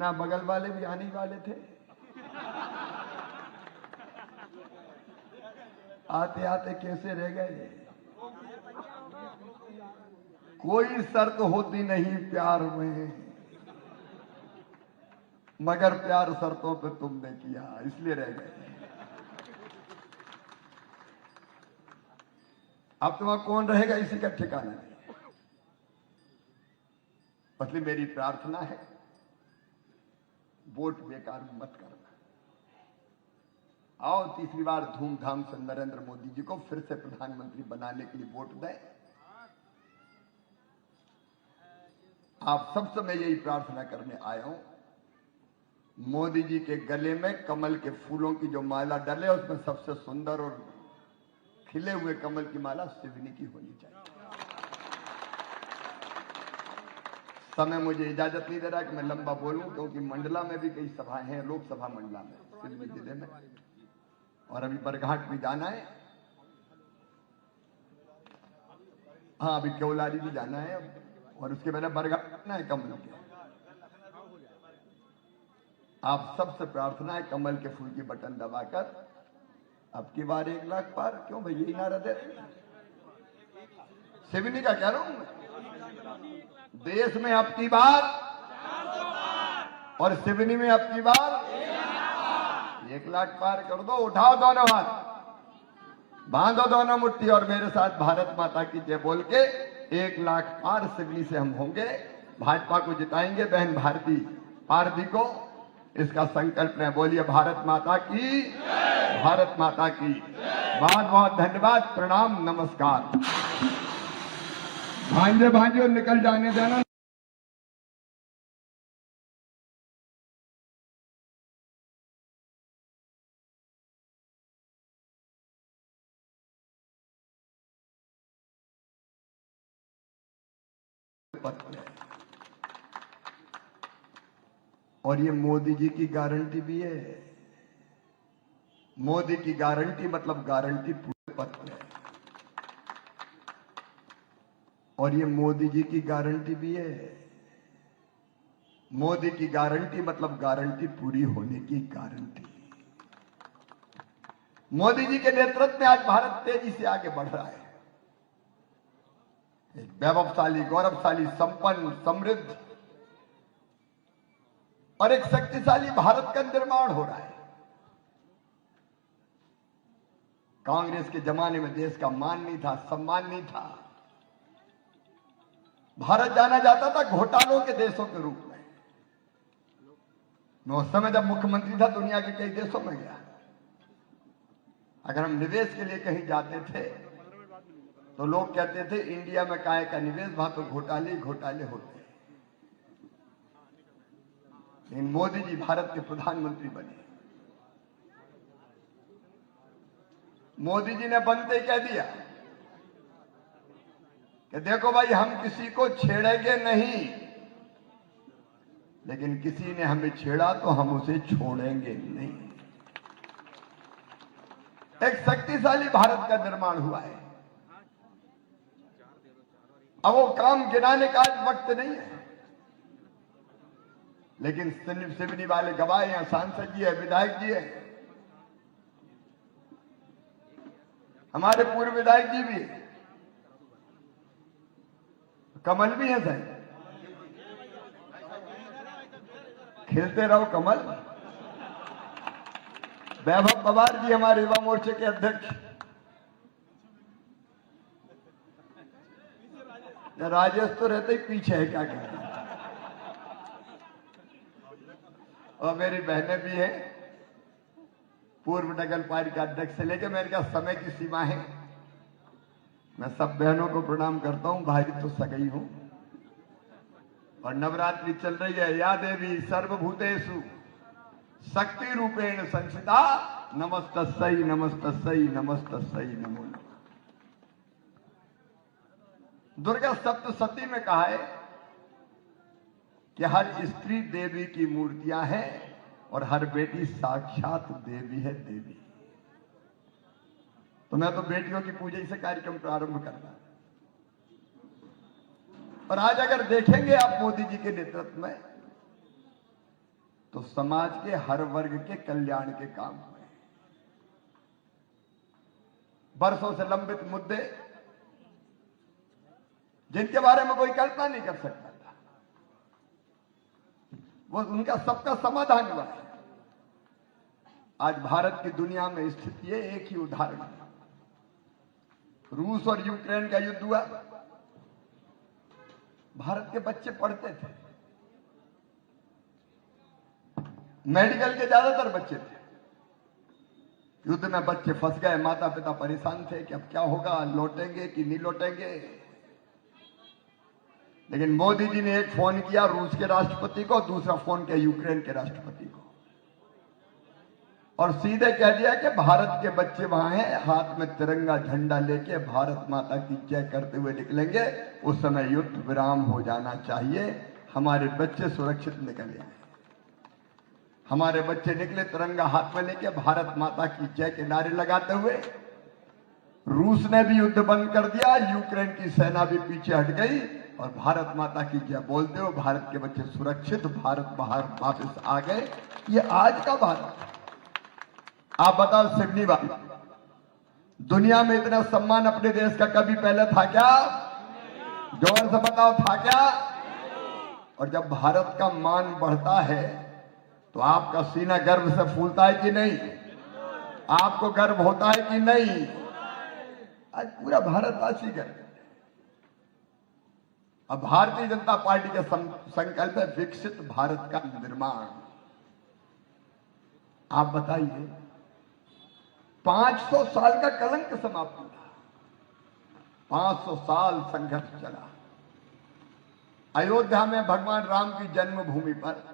ना बगल वाले भी आने वाले थे, आते आते कैसे रह गए। कोई शर्त होती नहीं प्यार में, मगर प्यार शर्तों पे तुमने किया, इसलिए रह गए। अब तो वहां कौन रहेगा इसी का ठिकाना नहीं। इसलिए मेरी प्रार्थना है, वोट बेकार मत करना। आओ तीसरी बार धूमधाम से नरेंद्र मोदी जी को फिर से प्रधानमंत्री बनाने के लिए वोट दें। आप सबसे मैं यही प्रार्थना करने आया हूं, मोदी जी के गले में कमल के फूलों की जो माला डले, उसमें सबसे सुंदर और खिले हुए कमल की माला शिवनी की होनी चाहिए। समय मुझे इजाजत नहीं दे रहा कि मैं लंबा बोलूं, क्योंकि मंडला में भी कई सभाएं हैं, लोकसभा मंडला में सिवनी जिले में, और अभी बरघाट भी जाना है। हाँ, अभी केवलारी भी जाना है, और उसके पहले बरघाट जाना है कमल के। आप सबसे प्रार्थना है, कमल के फूल की बटन दबाकर अब की बार 1 लाख पार। क्यों भाई, यही नारा दे रहे हैं। सिवनी का कह रहा हूं मैं, देश में अब की बार और सिवनी में अब की बार 1 लाख पार कर दो। उठाओ दोनों हाथ, बांधो दोनों मुट्ठी, और मेरे साथ भारत माता की जय बोल के 1 लाख पार सिवनी से हम होंगे। भाजपा को जिताएंगे, बहन भारती पारदी को। इसका संकल्प है। बोलिए भारत माता की, भारत माता की। बहुत बहुत धन्यवाद, प्रणाम, नमस्कार। भांजे भांजे निकल जाने देना। और ये मोदी जी की गारंटी भी है। मोदी की गारंटी मतलब गारंटी पूरे पत्र है। और ये मोदी जी की गारंटी भी है। मोदी की गारंटी मतलब गारंटी पूरी होने की गारंटी। मोदी जी के नेतृत्व में आज भारत तेजी से आगे बढ़ रहा है। एक वैभवशाली, गौरवशाली, संपन्न, समृद्ध और एक शक्तिशाली भारत का निर्माण हो रहा है। कांग्रेस के जमाने में देश का मान नहीं था, सम्मान नहीं था। भारत जाना जाता था घोटालों के देशों के रूप में। मैं उस समय जब मुख्यमंत्री था, दुनिया के कई देशों में गया। अगर हम निवेश के लिए कहीं जाते थे तो लोग कहते थे इंडिया में काहे का निवेश, वहां तो घोटाले घोटाले होते हैं। लेकिन मोदी जी भारत के प्रधानमंत्री बने। मोदी जी ने बनते ही कह दिया कि देखो भाई, हम किसी को छेड़ेंगे नहीं, लेकिन किसी ने हमें छेड़ा तो हम उसे छोड़ेंगे नहीं। एक शक्तिशाली भारत का निर्माण हुआ है। अब वो काम गिनाने का आज वक्त नहीं है, लेकिन सिवनी वाले गवाह हैं, सांसद जी है, विधायक जी है, हमारे पूर्व विधायक जी भी है, कमल भी है सर। खिलते रहो कमल। वैभव पवार जी हमारे युवा मोर्चे के अध्यक्ष। राजेश तो रहते ही पीछे है, क्या कहते हैं। और मेरी बहनें भी हैं, पूर्व नगर पालिका अध्यक्ष से लेकर। मेरे क्या समय की सीमा है। मैं सब बहनों को प्रणाम करता हूं, भाई तो सगई हूं। और नवरात्रि चल रही है। या देवी सर्वभूतेषु शक्ति रूपेण संस्थिता, नमस्तस्यै नमस्तस्यै नमस्तस्यै नमो नमः। दुर्गा सप्तशती में कहा है कि हर स्त्री देवी की मूर्तियां हैं और हर बेटी साक्षात देवी है, देवी। तो मैं तो बेटियों की पूजा से कार्यक्रम प्रारंभ करना। और आज अगर देखेंगे आप मोदी जी के नेतृत्व में, तो समाज के हर वर्ग के कल्याण के काम हुए। बरसों से लंबित मुद्दे जिनके बारे में कोई कल्पना नहीं कर सकता था, वो उनका सबका समाधान हुआ है। आज भारत की दुनिया में स्थिति है, एक ही उदाहरण है। रूस और यूक्रेन का युद्ध हुआ, भारत के बच्चे पढ़ते थे, मेडिकल के ज्यादातर बच्चे थे। युद्ध में बच्चे फंस गए, माता पिता परेशान थे कि अब क्या होगा, लौटेंगे कि नहीं लौटेंगे। लेकिन मोदी जी ने एक फोन किया रूस के राष्ट्रपति को, दूसरा फोन किया यूक्रेन के राष्ट्रपति को, और सीधे कह दिया कि भारत के बच्चे वहां हैं, हाथ में तिरंगा झंडा लेके भारत माता की जय करते हुए निकलेंगे। उस समय युद्ध विराम हो जाना चाहिए, हमारे बच्चे सुरक्षित निकलेंगे। हमारे बच्चे निकले तिरंगा हाथ में लेके, भारत माता की जय के नारे लगाते हुए। रूस ने भी युद्ध बंद कर दिया, यूक्रेन की सेना भी पीछे हट गई और भारत माता की जय बोलते हुए भारत के बच्चे सुरक्षित भारत बाहर वापस आ गए। ये आज का भारत। आप बताओ सिडनी वाली, दुनिया में इतना सम्मान अपने देश का कभी पहले था क्या? जोर से बताओ, था क्या? और जब भारत का मान बढ़ता है तो आपका सीना गर्व से फूलता है कि नहीं? आपको गर्व होता है कि नहीं? आज पूरा भारतवासी गर्व। अब भारतीय जनता पार्टी का संकल्प है विकसित भारत का निर्माण। आप बताइए, 500 साल का कलंक समाप्त हुआ, 500 साल संघर्ष चला। अयोध्या में भगवान राम की जन्मभूमि पर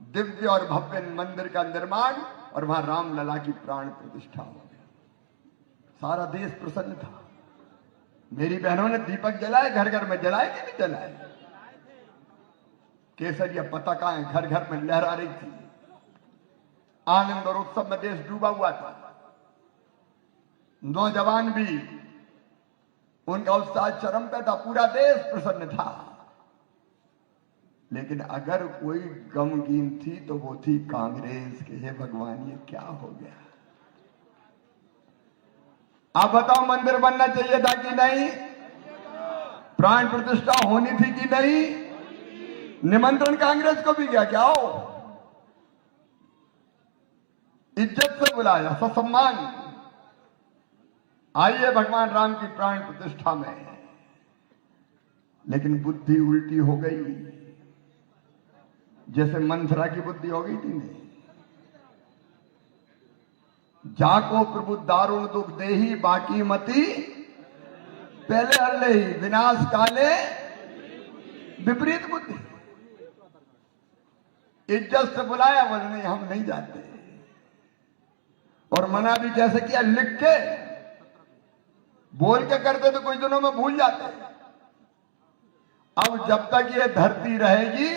दिव्य और भव्य मंदिर का निर्माण और वहां रामलला की प्राण प्रतिष्ठा हो गई। सारा देश प्रसन्न था। मेरी बहनों ने दीपक जलाए, घर घर में जलाए कि नहीं जलाए? केसरिया पताकाएं घर घर में लहरा रही थी। आनंद और उत्सव में देश डूबा हुआ था। नौजवान भी, उनका उत्साह चरम पे था, पूरा देश प्रसन्न था। लेकिन अगर कोई गमगीन थी तो वो थी कांग्रेस के। हे भगवान, ये क्या हो गया? आप बताओ, मंदिर बनना चाहिए था कि नहीं? प्राण प्रतिष्ठा होनी थी कि नहीं? निमंत्रण कांग्रेस को भी गया क्या? हो, इज्जत से बुलाया, ससम्मान, आइए भगवान राम की प्राण प्रतिष्ठा में। लेकिन बुद्धि उल्टी हो गई, जैसे मंथरा की बुद्धि हो गई थी। नहीं, जाको प्रभु दारुण दुख देही, बाकी मती पहले हर ले ही, विनाश काले विपरीत बुद्धि। इज्जत से बुलाया, बोले नहीं हम नहीं जाते। और मना भी कैसे किया? लिख के, बोल के करते तो कुछ दिनों में भूल जाते। अब जब तक ये धरती रहेगी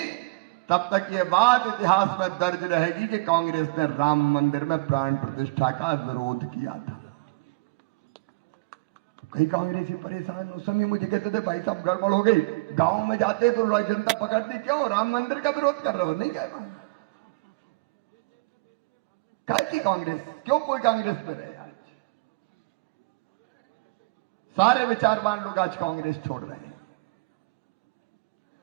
तब तक ये बात इतिहास में दर्ज रहेगी कि कांग्रेस ने राम मंदिर में प्राण प्रतिष्ठा का विरोध किया था। कई कांग्रेसी परेशान, उस समय मुझे कहते थे भाई साहब गड़बड़ हो गई, गांव में जाते तो जनता पकड़ती, क्यों राम मंदिर का विरोध कर रहे हो? नहीं कह की कांग्रेस, क्यों कोई कांग्रेस पे रहे? आज सारे विचारवान लोग आज कांग्रेस छोड़ रहे हैं।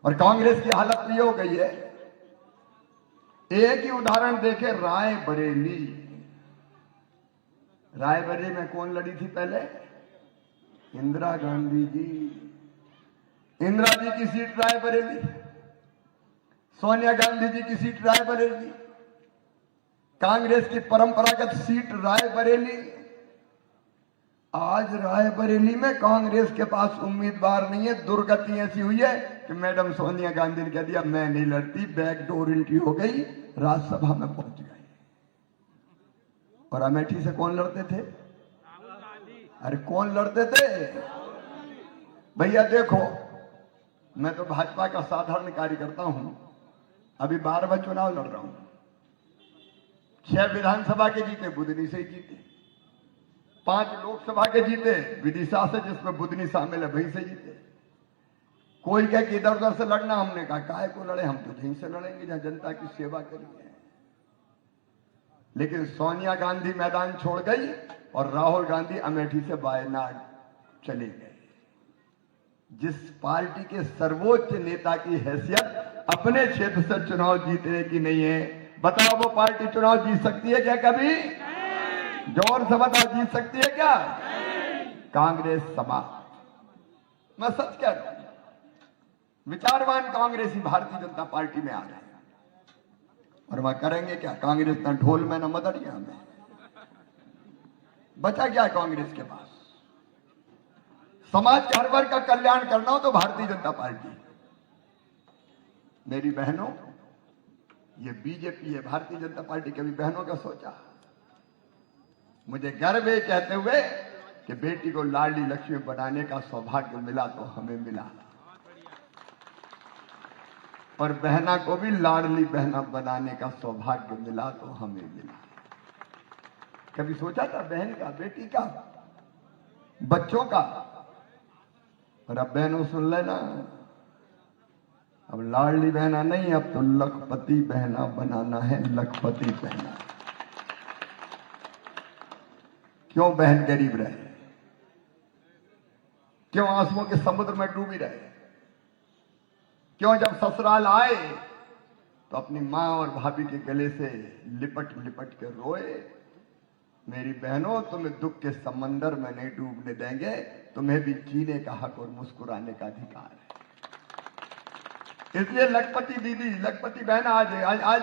और कांग्रेस की हालत ये हो गई है, एक ही उदाहरण देखे, रायबरेली। रायबरेली में कौन लड़ी थी पहले? इंदिरा गांधी जी। इंदिरा जी की सीट रायबरेली, सोनिया गांधी जी की सीट रायबरेली, कांग्रेस की परंपरागत सीट रायबरेली। आज रायबरेली में कांग्रेस के पास उम्मीदवार नहीं है। दुर्गति ऐसी हुई है कि मैडम सोनिया गांधी ने कह दिया मैं नहीं लड़ती, बैकडोर एंट्री हो गई, राज्यसभा में पहुंच गई। और अमेठी से कौन लड़ते थे? अरे कौन लड़ते थे भैया? देखो, मैं तो भाजपा का साधारण कार्यकर्ता हूं, अभी 12वां चुनाव लड़ रहा हूं। 6 विधानसभा के जीते, बुधनी से ही जीते। 5 लोकसभा के जीते, विदिशा से, जिसमें बुधनी शामिल है, वहीं से जीते। कोई कहे कि इधर उधर से लड़ना, हमने कहा काहे को लड़े, हम तो यहीं से लड़ेंगे जहां जनता की सेवा करेंगे। लेकिन सोनिया गांधी मैदान छोड़ गई और राहुल गांधी अमेठी से वायनाड चले गए। जिस पार्टी के सर्वोच्च नेता की हैसियत अपने क्षेत्र से चुनाव जीतने की नहीं है, बताओ वो पार्टी चुनाव जीत सकती है क्या कभी? जोर से बताओ, जीत सकती है क्या? कांग्रेस समाप्त। मैं सच कह रहा हूं, विचारवान कांग्रेसी भारतीय जनता पार्टी में आ रहे हैं और वह करेंगे क्या? कांग्रेस ना ढोल में ना मदरिया में, बचा क्या है कांग्रेस के पास? समाज के हर वर्ग का कल्याण करना हो तो भारतीय जनता पार्टी। मेरी बहनों, ये बीजेपी है, भारतीय जनता पार्टी कभी बहनों का सोचा? मुझे गर्व है कहते हुए कि बेटी को लाडली लक्ष्मी बनाने का सौभाग्य मिला तो हमें मिला, और बहना को भी लाडली बहना बनाने का सौभाग्य मिला तो हमें मिला। कभी सोचा था बहन का, बेटी का, बच्चों का? और अब बहनों सुन लेना, अब लाडली बहना नहीं, अब तो लखपति बहना बनाना है, लखपति बहना। क्यों बहन गरीब रहे? क्यों आंसुओं के समुद्र में डूबी रहे? क्यों जब ससुराल आए तो अपनी मां और भाभी के गले से लिपट लिपट कर रोए? मेरी बहनों, तुम्हें दुख के समंदर में नहीं डूबने देंगे, तुम्हें भी जीने का हक और मुस्कुराने का अधिकार है। इसलिए लखपति दीदी, लखपति बहन, आज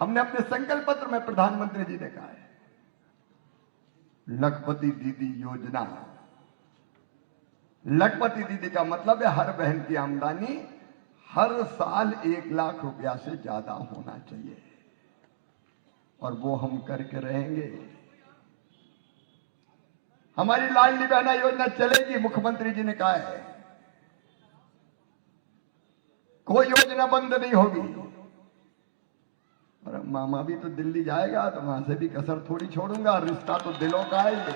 हमने अपने संकल्प पत्र में प्रधानमंत्री जी ने कहा है, लखपति दीदी योजना। लखपति दीदी का मतलब है हर बहन की आमदनी हर साल 1 लाख रुपया से ज्यादा होना चाहिए, और वो हम करके रहेंगे। हमारी लाडली बहना योजना चलेगी, मुख्यमंत्री जी ने कहा है, कोई योजना बंद नहीं होगी। और मामा भी तो दिल्ली जाएगा तो वहां से भी कसर थोड़ी छोड़ूंगा, रिश्ता तो दिलों का है ये।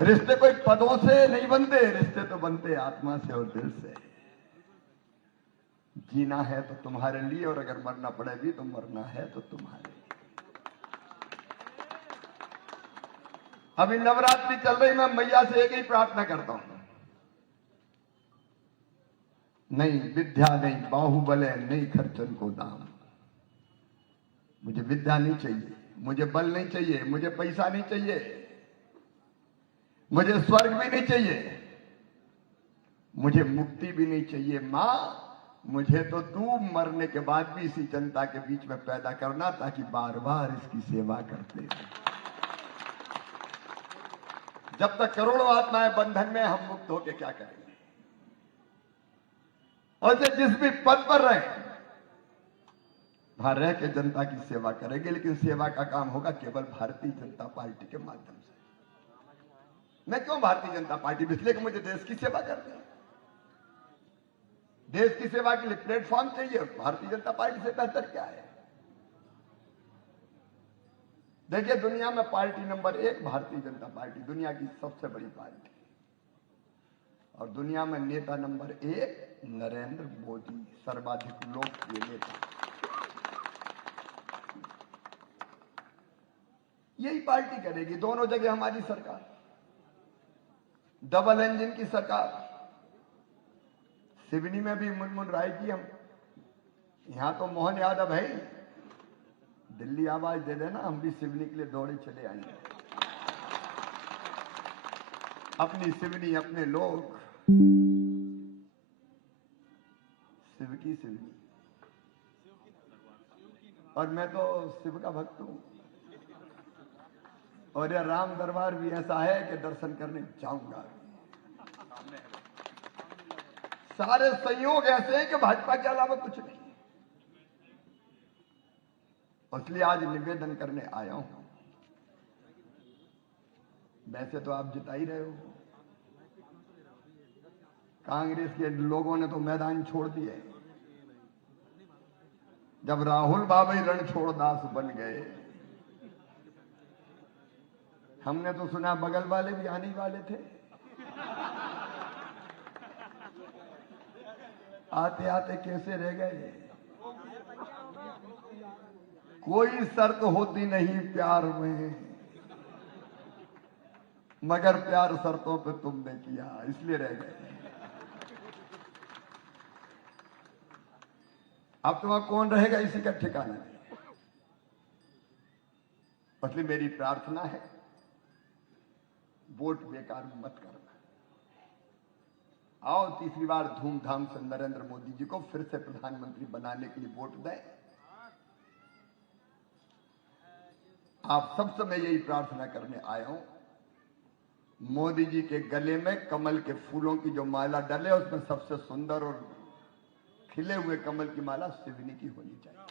रिश्ते कोई पदों से नहीं बनते, रिश्ते तो बनते आत्मा से और दिल से। जीना है तो तुम्हारे लिए, और अगर मरना पड़े भी तो मरना है तो तुम्हारे लिए। अभी नवरात्रि चल रही, मैं मैया से एक ही प्रार्थना करता हूं, नहीं विद्या नहीं बाहुबले नहीं खर्चन को दाम। मुझे विद्या नहीं चाहिए, मुझे बल नहीं चाहिए, मुझे पैसा नहीं चाहिए, मुझे स्वर्ग भी नहीं चाहिए, मुझे मुक्ति भी नहीं चाहिए। मां, मुझे तो तू मरने के बाद भी इसी जनता के बीच में पैदा करना, ताकि बार बार इसकी सेवा करते रहे। जब तक करोड़ों आत्माएं बंधन में, हम मुक्त होकर क्या करेंगे? और जिस भी पद पर रहे, वहां रह के जनता की सेवा करेंगे, लेकिन सेवा का काम होगा केवल भारतीय जनता पार्टी के माध्यम से। मैं क्यों भारतीय जनता पार्टी? इसलिए कि मुझे देश की सेवा करनी है। देश की सेवा के लिए प्लेटफॉर्म चाहिए, भारतीय जनता पार्टी से बेहतर क्या है? देखिए, दुनिया में party number 1 Bharatiya Janata party, दुनिया की सबसे बड़ी पार्टी। और दुनिया में नेता नंबर 1 नरेंद्र मोदी, सर्वाधिक लोकप्रिय नेता। यही पार्टी करेगी। दोनों जगह हमारी सरकार, डबल इंजन की सरकार। सिवनी में भी मुनमुन राय की हम, यहां तो मोहन यादव है, दिल्ली आवाज दे देना, हम भी सिवनी के लिए दौड़े चले आएंगे। अपनी सिवनी, अपने लोग, शिव की सिवनी। और मैं तो शिव का भक्त हूं, और यह राम दरबार भी ऐसा है कि दर्शन करने जाऊंगा। सारे संयोग ऐसे हैं कि भाजपा के अलावा कुछ नहीं। इसलिए आज निवेदन करने आया हूं। वैसे तो आप जिता ही रहे हो, कांग्रेस के लोगों ने तो मैदान छोड़ दिए। जब राहुल बाबा रणछोड़दास बन गए, हमने तो सुना बगल वाले भी आने वाले थे। आते आते कैसे रह गए। कोई शर्त होती नहीं प्यार में, मगर प्यार शर्तों पे तुमने किया, इसलिए रह गए। अब तो वहां कौन रहेगा इसी का ठिकाना नहीं। इसलिए मेरी प्रार्थना है, वोट बेकार मत करना। आओ तीसरी बार धूमधाम से नरेंद्र मोदी जी को फिर से प्रधानमंत्री बनाने के लिए वोट दें। आप सबसे मैं यही प्रार्थना करने आया हूं, मोदी जी के गले में कमल के फूलों की जो माला डले, उसमें सबसे सुंदर और खिले हुए कमल की माला शिवनी की होनी चाहिए।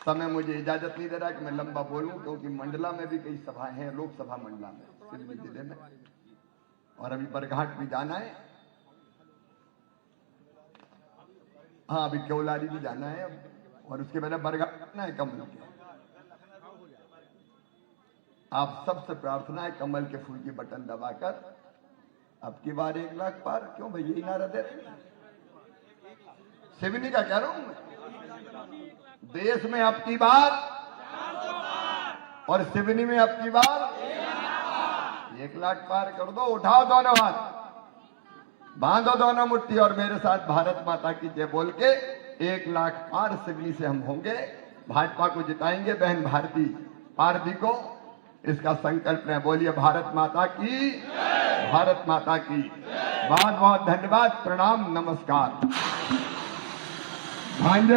समय मुझे इजाजत नहीं दे रहा कि मैं लंबा बोलूं, क्योंकि मंडला में भी कई सभाएं हैं, लोकसभा मंडला में सिवनी जिले में, और अभी बरघाट भी जाना है। हाँ, अभी केवलारी भी जाना है, और उसके पहले बरघाट जाना है कमल के। आप सबसे प्रार्थना है, कमल के फूल की बटन दबाकर अब की बार 1 लाख पार। क्यों भाई, यही नारा दे रहे हैं। सिवनी का कह रहा हूं मैं, देश में अब की बार और सिवनी में अब की बार 1 लाख पार कर दो। उठाओ दोनों हाथ, बांधो दोनों मुट्ठी, और मेरे साथ भारत माता की जय बोल के 1 लाख पार सिवनी से हम होंगे। भाजपा को जिताएंगे, बहन भारती पारदी को। इसका संकल्प है। बोलिए भारत माता की, भारत माता की। बहुत बहुत धन्यवाद, प्रणाम, नमस्कार। भांजे